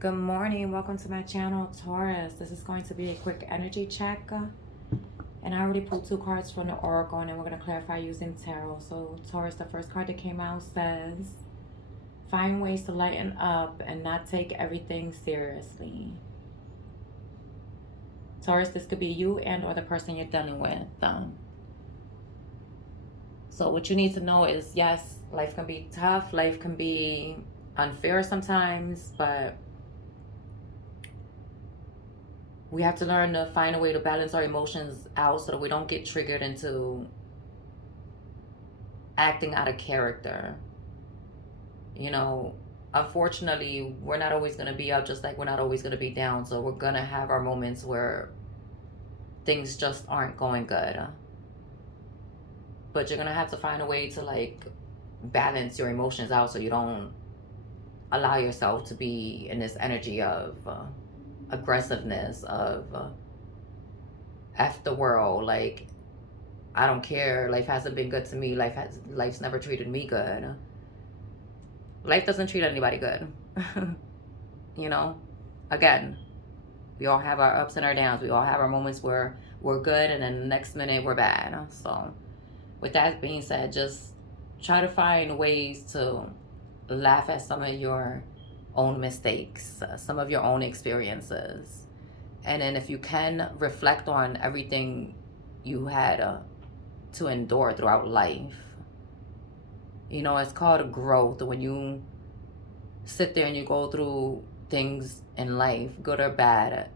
Good morning. Welcome to my channel, Taurus. This is going to be a quick energy check. And I already pulled two cards from the Oracle, and then we're going to clarify using tarot. So, Taurus, the first card that came out says, find ways to lighten up and not take everything seriously. Taurus, this could be you and or the person you're dealing with. So what you need to know is, yes, life can be tough. Life can be unfair sometimes, but we have to learn to find a way to balance our emotions out so that we don't get triggered into acting out of character. You know, unfortunately, we're not always going to be up, just like we're not always going to be down. So we're going to have our moments where things just aren't going good. But you're going to have to find a way to like balance your emotions out so you don't allow yourself to be in this energy of aggressiveness, of F the world, like I don't care, life hasn't been good to me, life's never treated me good. Life doesn't treat anybody good. You know, again, we all have our ups and our downs. We all have our moments where we're good and then the next minute we're bad. So with that being said, just try to find ways to laugh at some of your own mistakes, some of your own experiences. And then if you can, reflect on everything you had to endure throughout life. You know, it's called growth. When you sit there and you go through things in life, good or bad,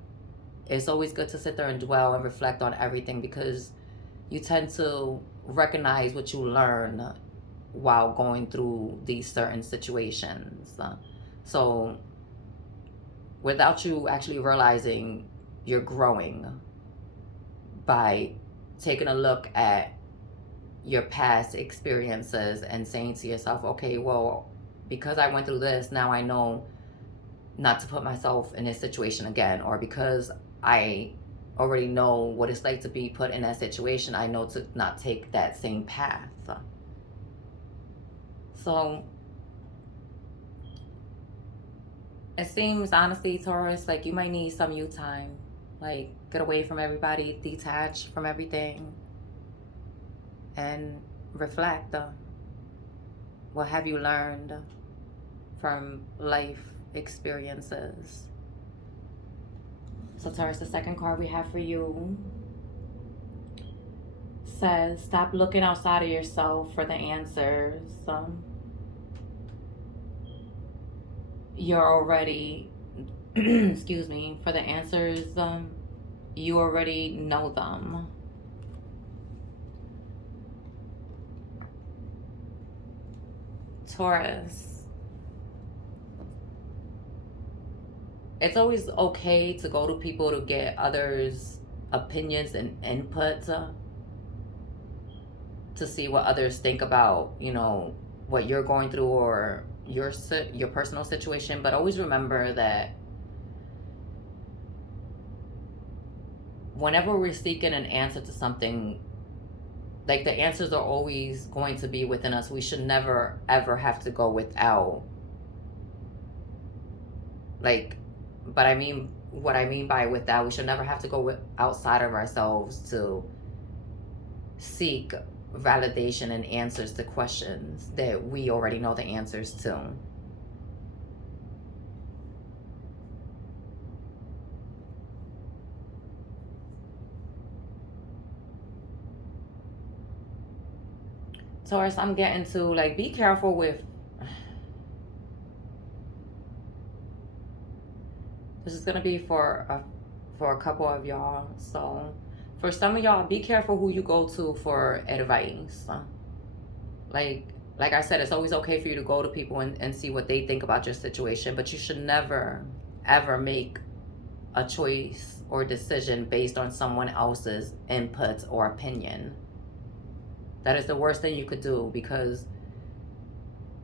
it's always good to sit there and dwell and reflect on everything, because you tend to recognize what you learn while going through these certain situations. So without you actually realizing, you're growing by taking a look at your past experiences and saying to yourself, okay, well, because I went through this, now I know not to put myself in this situation again. Or because I already know what it's like to be put in that situation, I know to not take that same path. So it seems, honestly, Taurus, like you might need some you time. Like, get away from everybody, detach from everything, and reflect. What have you learned from life experiences? So, Taurus, the second card we have for you says, stop looking outside of yourself for the answers. You're already, excuse me, for the answers, you already know them. Taurus, it's always okay to go to people to get others' opinions and input, to see what others think about, you know, what you're going through or your personal situation. But always remember that whenever we're seeking an answer to something, like the answers are always going to be within us. We should never ever have to go without, like, but I mean, what I mean by without, we should never have to go outside of ourselves to seek validation and answers to questions that we already know the answers to. Taurus, I'm getting to, like, be careful with, this is going to be for a couple of y'all. So for some of y'all, be careful who you go to for advice. Like I said, it's always okay for you to go to people and see what they think about your situation, but you should never ever make a choice or decision based on someone else's input or opinion. That is the worst thing you could do, because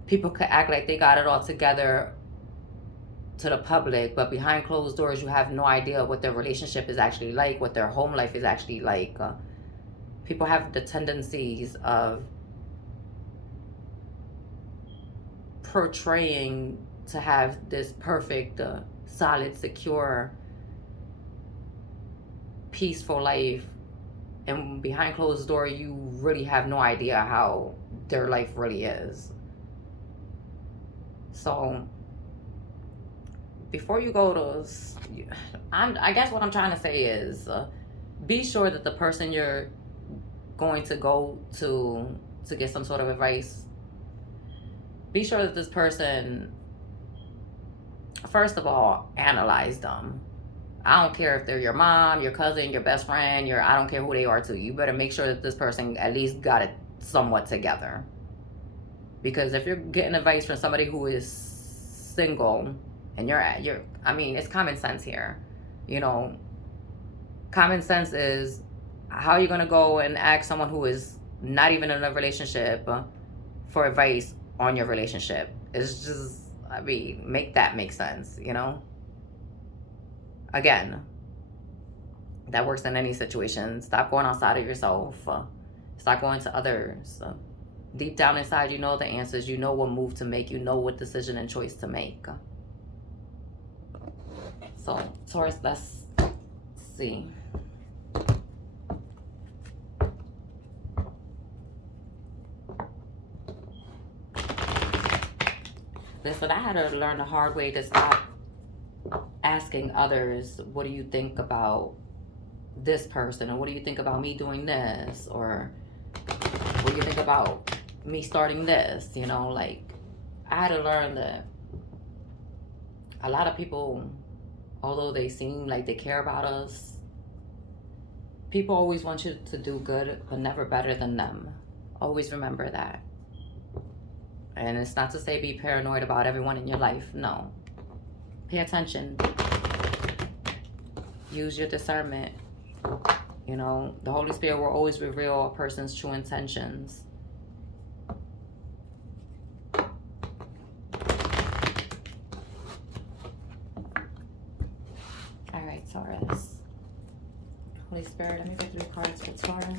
people could act like they got it all together to the public, but behind closed doors, you have no idea what their relationship is actually like, what their home life is actually like. People have the tendencies of portraying to have this perfect solid, secure, peaceful life, and behind closed door you really have no idea how their life really is. So before you go to, I guess what I'm trying to say is, be sure that the person you're going to go to get some sort of advice, be sure that this person, first of all, analyze them. I don't care if they're your mom, your cousin, your best friend, I don't care who they are to you. You better make sure that this person at least got it somewhat together. Because if you're getting advice from somebody who is single, and I mean, it's common sense here. You know, common sense is, how are you going to go and ask someone who is not even in a relationship for advice on your relationship? It's just, I mean, make that make sense, you know? Again, that works in any situation. Stop going outside of yourself. Stop going to others. Deep down inside, you know the answers. You know what move to make. You know what decision and choice to make. So, Taurus, let's see. Listen, I had to learn the hard way to stop asking others, what do you think about this person? Or what do you think about me doing this? Or what do you think about me starting this? You know, like, I had to learn that a lot of people, although they seem like they care about us, people always want you to do good, but never better than them. Always remember that. And it's not to say be paranoid about everyone in your life. No. Pay attention. Use your discernment. You know, the Holy Spirit will always reveal a person's true intentions. All right, Taurus. Holy Spirit, let me get 3 cards for Taurus.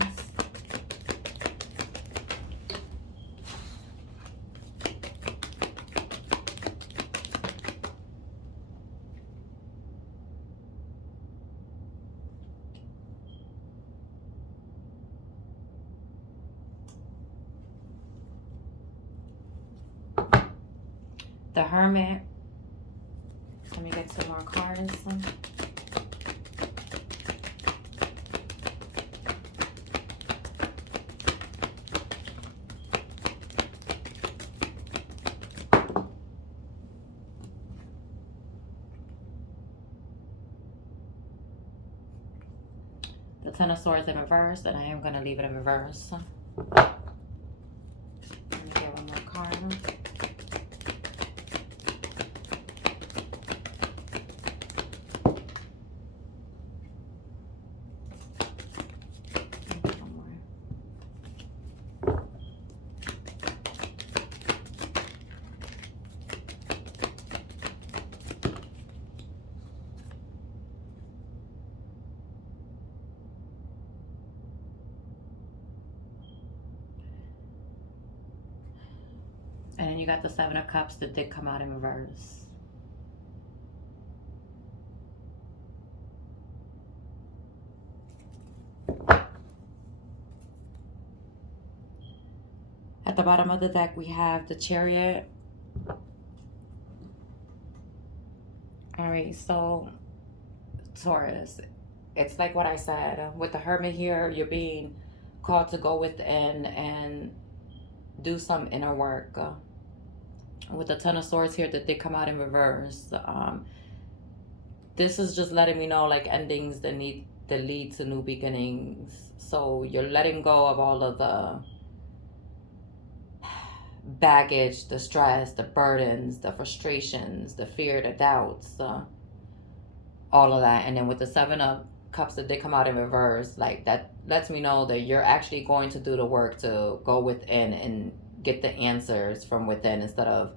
The Hermit. Let me get some more cards. The Ten of Swords in reverse, and I am going to leave it in reverse. Let me get one more card. And then you got the Seven of Cups that did come out in reverse. At the bottom of the deck, we have the Chariot. All right, so Taurus, it's like what I said. With the Hermit here, you're being called to go within and do some inner work. With the Ten of Swords here that did come out in reverse, this is just letting me know, like, endings that lead to new beginnings. So you're letting go of all of the baggage, the stress, the burdens, the frustrations, the fear, the doubts, all of that. And then with the Seven of Cups that did come out in reverse, like, that lets me know that you're actually going to do the work to go within and get the answers from within, instead of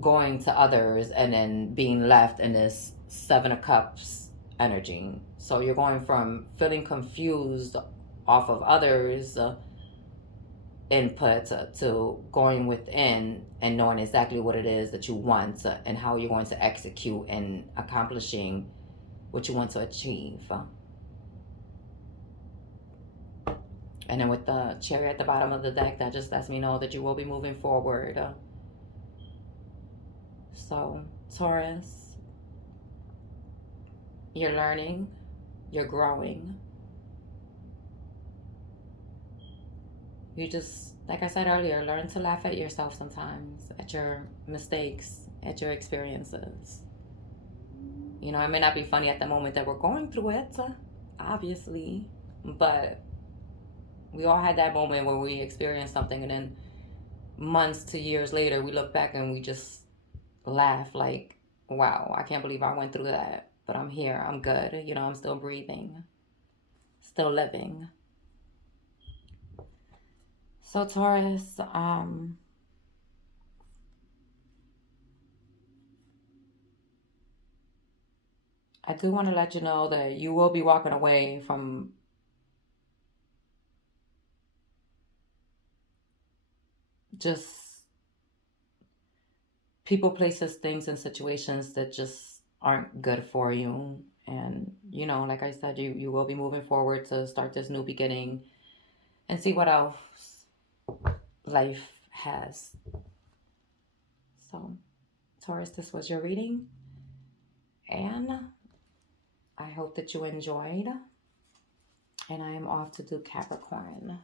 going to others and then being left in this Seven of Cups energy. So you're going from feeling confused off of others input to going within and knowing exactly what it is that you want and how you're going to execute and accomplishing what you want to achieve. And then with the cherry at the bottom of the deck, that just lets me know that you will be moving forward. So, Taurus, you're learning, you're growing. You just, like I said earlier, learn to laugh at yourself sometimes, at your mistakes, at your experiences. You know, it may not be funny at the moment that we're going through it, obviously, but we all had that moment where we experienced something, and then months to years later, we look back and we just laugh like, wow, I can't believe I went through that. But I'm here, I'm good, you know, I'm still breathing, still living. So, Taurus, I do want to let you know that you will be walking away from just people, places, things, and situations that just aren't good for you. And, you know, like I said, you will be moving forward to start this new beginning and see what else life has. So, Taurus, this was your reading. And I hope that you enjoyed. And I am off to do Capricorn.